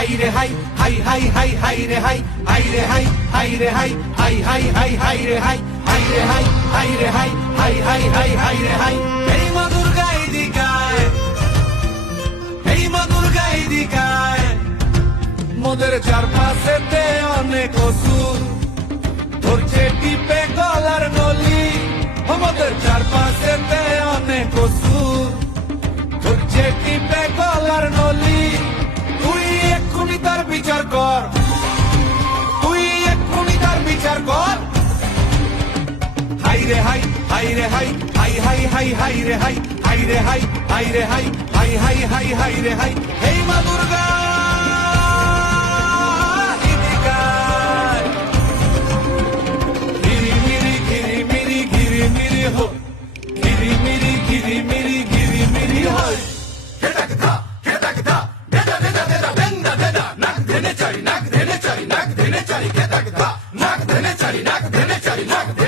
High রে high high high high high রে high high রে হাই হাই রে high high high high high রে হাই হাই রে হাই হাই রে high high high high high রে হাই এই মা দুর্গা এদিকায় এই মা দুর্গা এদিকায় মোদের চারপাশেতে অনেক অসুর ধরছে টিপে গলার নলি আমাদের চারপাশেতে অনেক অসুর ধরছে টিপে গলার নলি তুই এক্ষুনি তার বিচার কর তুই এক্ষুনি তার বিচার কর হাই রে হাই হাই রে high high high high high রে হাই হাই রে হাই হাই রে high high high high high রে হাই হে মা Durga Giri miri giri miri giri miri hoy. Heta kata heta kata deda deda deda benda deda nak dhene chari nak dhene chari nak dhene chari heta kata nak dhene chari nak dhene chari nak dhene